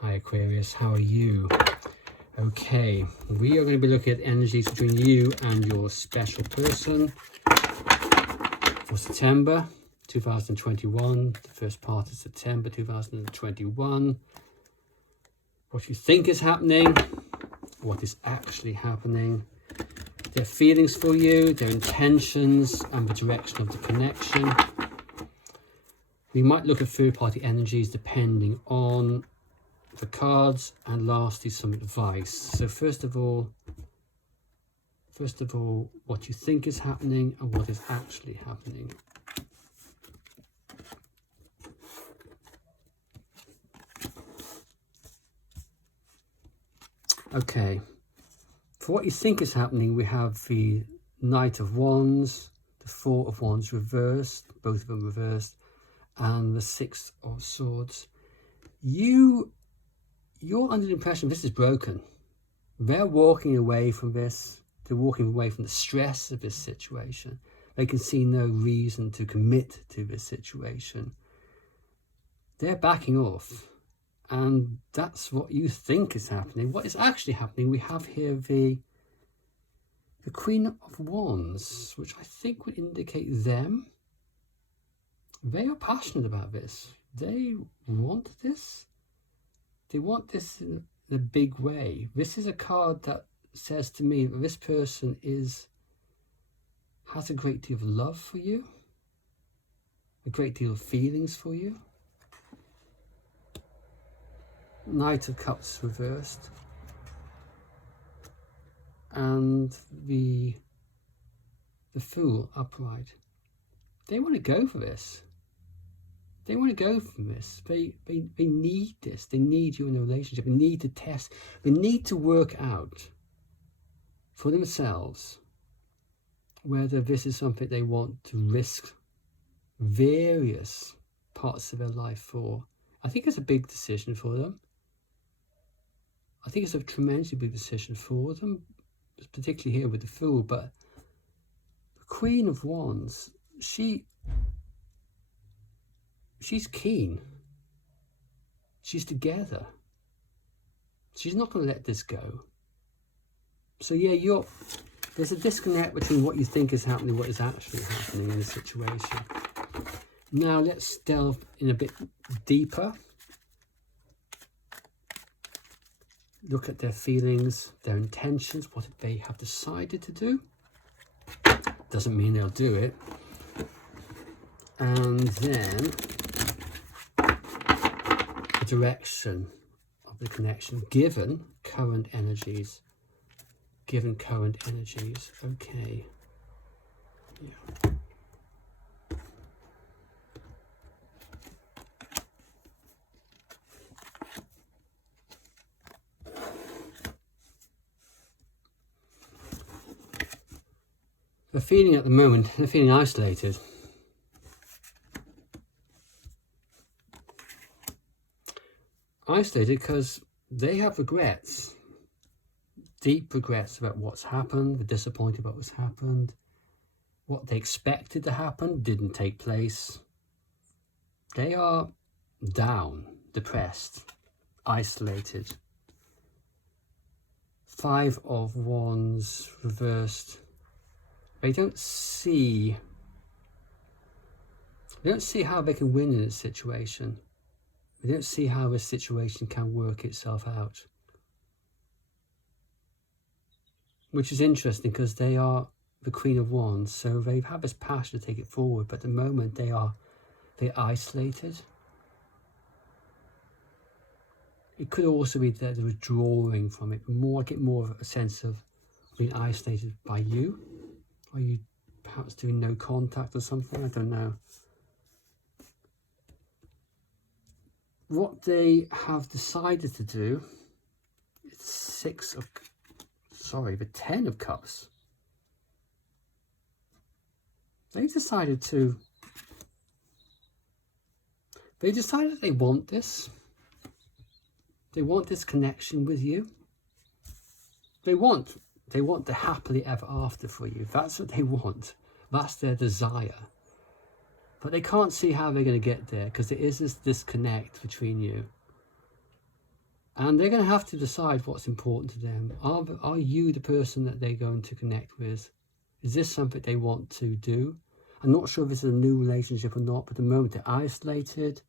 Hi Aquarius, how are you? Okay, we are going to be looking at energies between you and your special person for September 2021, the first part of September 2021. What you think is happening, what is actually happening, their feelings for you, their intentions, and the direction of the connection. We might look at third-party energies depending on the cards, and lastly some advice. So first of all, what you think is happening and what is actually happening. Okay, for what you think is happening, we have the Knight of Wands, the Four of Wands reversed, both of them reversed, and the Six of Swords. You're under the impression this is broken. They're walking away from this. They're walking away from the stress of this situation. They can see no reason to commit to this situation. They're backing off. And that's what you think is happening. What is actually happening, we have here the Queen of Wands, which I think would indicate them. They are passionate about this. They want this. They want this in a big way. This is a card that says to me that this person has a great deal of love for you, a great deal of feelings for you. Knight of Cups reversed, and the Fool upright. They want to go for this. They want to go from this. They need this. They need you in a relationship. They need to test. They need to work out for themselves whether this is something they want to risk various parts of their life for. I think it's a big decision for them. I think it's a tremendously big decision for them, particularly here with the Fool. But the Queen of Wands, she's keen. She's together. She's not going to let this go. So yeah, there's a disconnect between what you think is happening and what is actually happening in this situation. Now let's delve in a bit deeper. Look at their feelings, their intentions, what they have decided to do. Doesn't mean they'll do it. And then the direction of the connection given current energies. Okay. Yeah. The feeling at the moment, they're feeling isolated. Isolated because they have regrets. Deep regrets about what's happened. They're disappointed about what's happened. What they expected to happen didn't take place. They are down, depressed, isolated. Five of Wands reversed. They don't see how they can win in this situation. They don't see how this situation can work itself out. Which is interesting because they are the Queen of Wands, so they have this passion to take it forward, but at the moment they're isolated. It could also be that they're withdrawing from it. I get more of a sense of being isolated by you. Are you perhaps doing no contact or something? I don't know. What they have decided to do is the 10 of Cups. They decided they want this. They want this connection with you. They want the happily ever after for you. That's what they want. That's their desire. But they can't see how they're going to get there because there is this disconnect between you. And they're going to have to decide what's important to them. Are you the person that they're going to connect with? Is this something they want to do? I'm not sure if it's a new relationship or not, but at the moment they're isolated,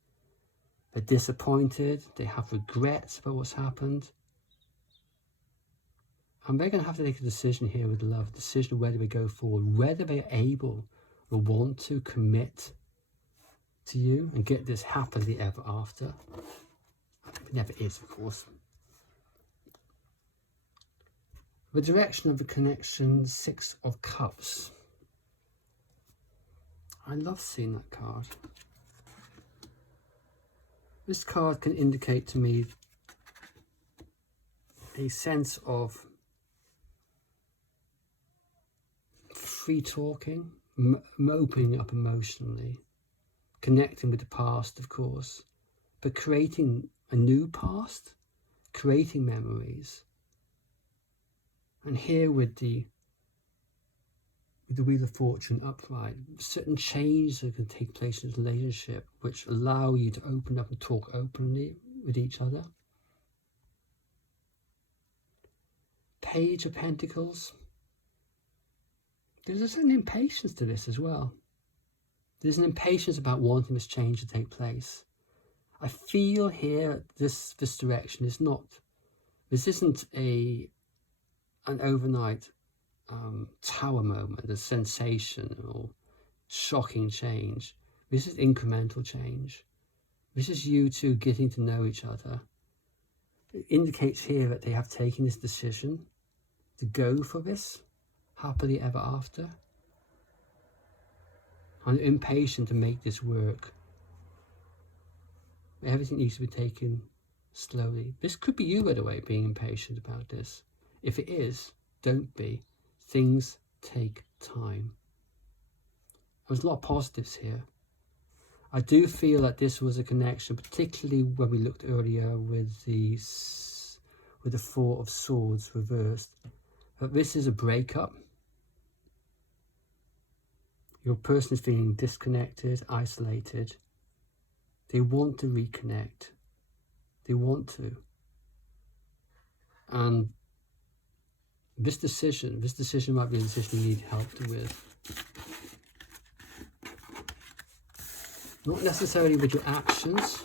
they're disappointed, they have regrets about what's happened. And they're going to have to make a decision here with love, a decision of whether they go forward, whether they're able or want to commit to you and get this happily ever after. It never is, of course. The direction of the connection, 6 of Cups. I love seeing that card. This card can indicate to me a sense of free talking, opening up emotionally, connecting with the past, of course, but creating a new past, creating memories. And here with the Wheel of Fortune upright, certain changes that can take place in a relationship which allow you to open up and talk openly with each other. Page of Pentacles. There's a certain impatience to this as well. There's an impatience about wanting this change to take place. I feel here this direction is not, this isn't an overnight tower moment, a sensation or shocking change. This is incremental change. This is you two getting to know each other. It indicates here that they have taken this decision to go for this happily ever after. I'm impatient to make this work. Everything needs to be taken slowly. This could be you, by the way, being impatient about this. If it is, don't be. Things take time. There's a lot of positives here. I do feel that this was a connection, particularly when we looked earlier with the 4 of Swords reversed, that this is a breakup. Your person is feeling disconnected, isolated. They want to reconnect. They want to. And this decision might be a decision you need help with. Not necessarily with your actions,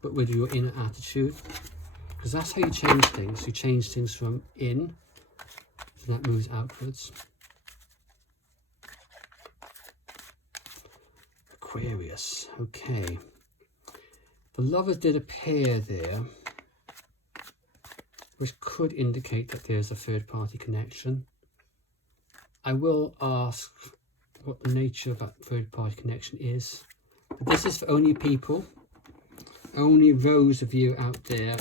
but with your inner attitude. Because that's how you change things. You change things from in, and that moves outwards. Aquarius, okay. The Lovers did appear there, which could indicate that there's a third-party connection. I will ask what the nature of that third-party connection is. But this is for only people, only those of you out there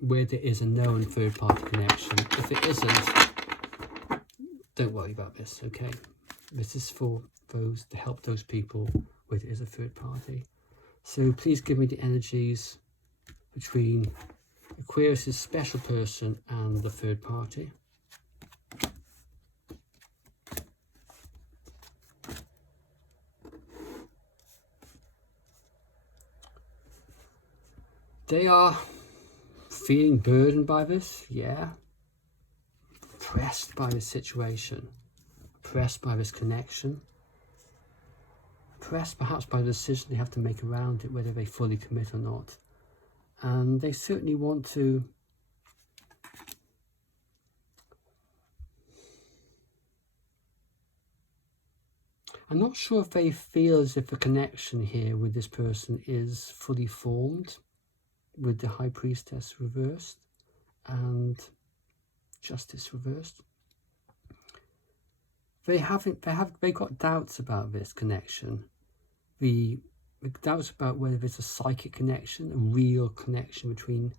where there is a known third-party connection. If it isn't, don't worry about this, okay? This is for those, to help those people where there is a third party. So please give me the energies between Aquarius' special person and the third party. They are feeling burdened by this, yeah. Oppressed by this situation. Oppressed by this connection. Oppressed perhaps by the decision they have to make around it, whether they fully commit or not. And they certainly want to I'm not sure if they feel as if a connection here with this person is fully formed, with the High Priestess reversed and Justice reversed. They've got doubts about this connection. The doubts about whether it's a psychic connection, a real connection between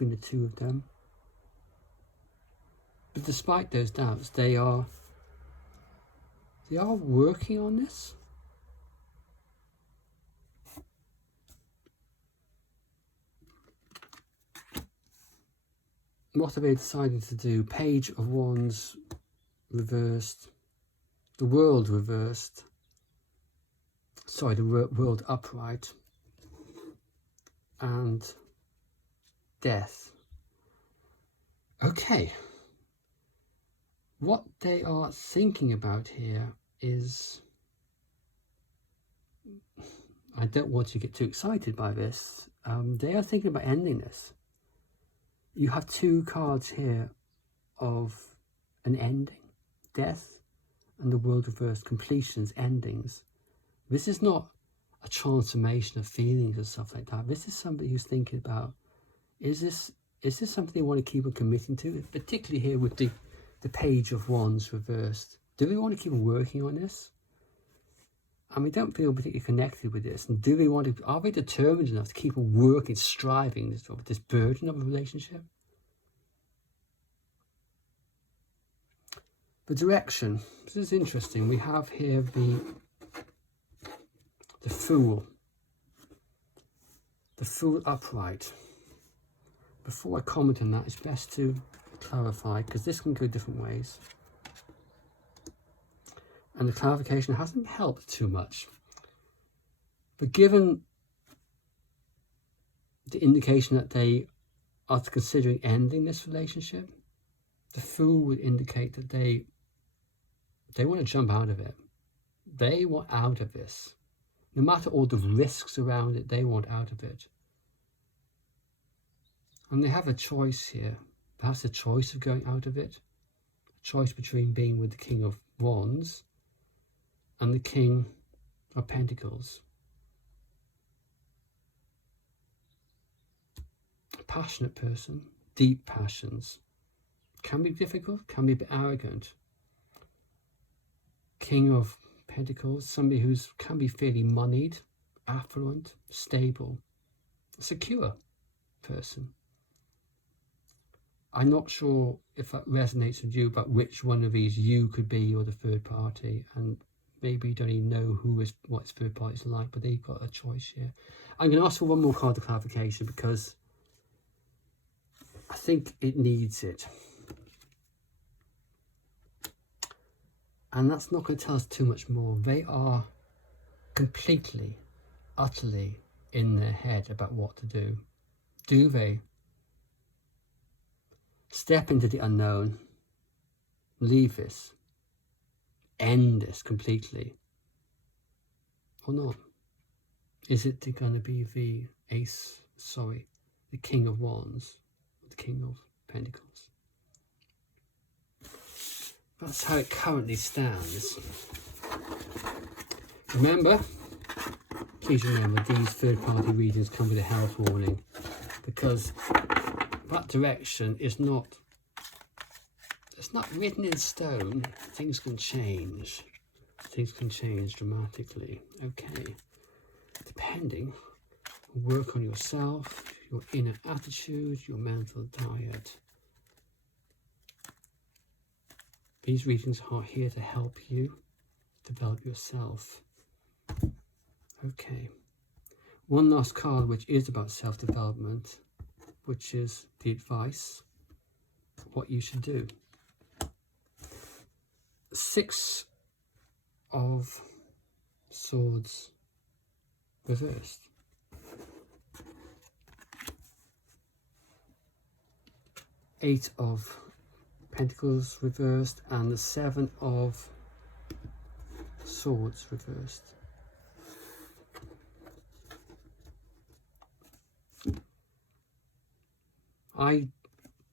the two of them. But despite those doubts, they are working on this. What are they deciding to do? Page of Wands reversed. The World reversed. Sorry, the World upright. And death. Okay. What they are thinking about here is, I don't want to get too excited by this, they are thinking about ending this. You have two cards here of an ending, death, and the world reversed, completions, endings. This is not a transformation of feelings and stuff like that. This is somebody who's thinking about, is this something they want to keep on committing to? Particularly here with the Page of Wands reversed. Do they want to keep on working on this? And we don't feel particularly connected with this. And do they want to, are they determined enough to keep on working, striving with this burden of a relationship? The direction. This is interesting. We have here the Fool. The Fool upright. Before I comment on that, it's best to clarify, because this can go different ways. And the clarification hasn't helped too much. But given the indication that they are considering ending this relationship, the Fool would indicate that they want to jump out of it. They want out of this. No matter all the risks around it, they want out of it. And they have a choice here. Perhaps a choice of going out of it. A choice between being with the King of Wands and the King of Pentacles. A passionate person, deep passions. Can be difficult, can be a bit arrogant. King of Pentacles, somebody who can be fairly moneyed, affluent, stable, a secure person. I'm not sure if that resonates with you about which one of these you could be, or the third party, and maybe you don't even know what his third party is like, but they've got a choice here. I'm going to ask for one more card of clarification because I think it needs it. And that's not going to tell us too much more. They are completely, utterly in their head about what to do. Do they step into the unknown, leave this, end this completely, or not? Is it going to be the King of Wands, or the King of Pentacles? That's how it currently stands. Please remember, these third-party readings come with a health warning, because that direction is not, it's not written in stone. Things can change. Things can change dramatically. Okay. Depending, work on yourself, your inner attitude, your mental diet. These readings are here to help you develop yourself. Okay. One last card which is about self-development, which is the advice, what you should do. 6 of Swords reversed. Eight of Pentacles reversed, and the 7 of Swords reversed. I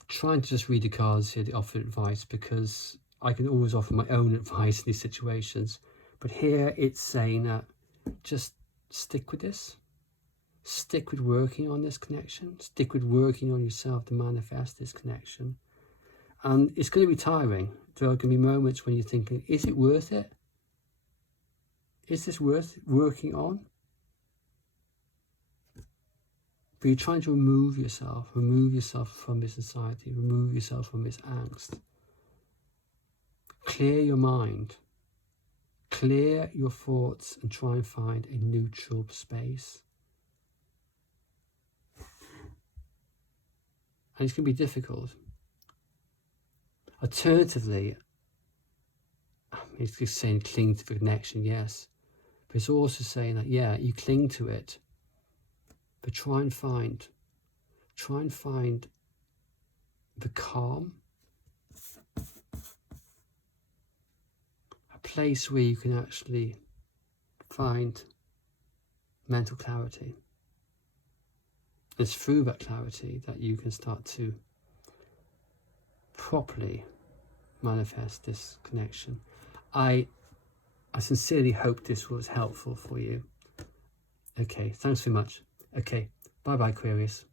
try to just read the cards here to offer advice, because I can always offer my own advice in these situations. But here it's saying that just stick with this. Stick with working on this connection. Stick with working on yourself to manifest this connection. And it's going to be tiring. There are going to be moments when you're thinking, is it worth it? Is this worth working on? But you're trying to remove yourself from this anxiety, remove yourself from this angst. Clear your mind. Clear your thoughts and try and find a neutral space. And it's going to be difficult. Alternatively, it's just saying cling to the connection, yes. But it's also saying that, yeah, you cling to it, but try and find try and find the calm, a place where you can actually find mental clarity. It's through that clarity that you can start to properly manifest this connection. I sincerely hope this was helpful for you. Okay, thanks so much. Okay, bye-bye, Aquarius.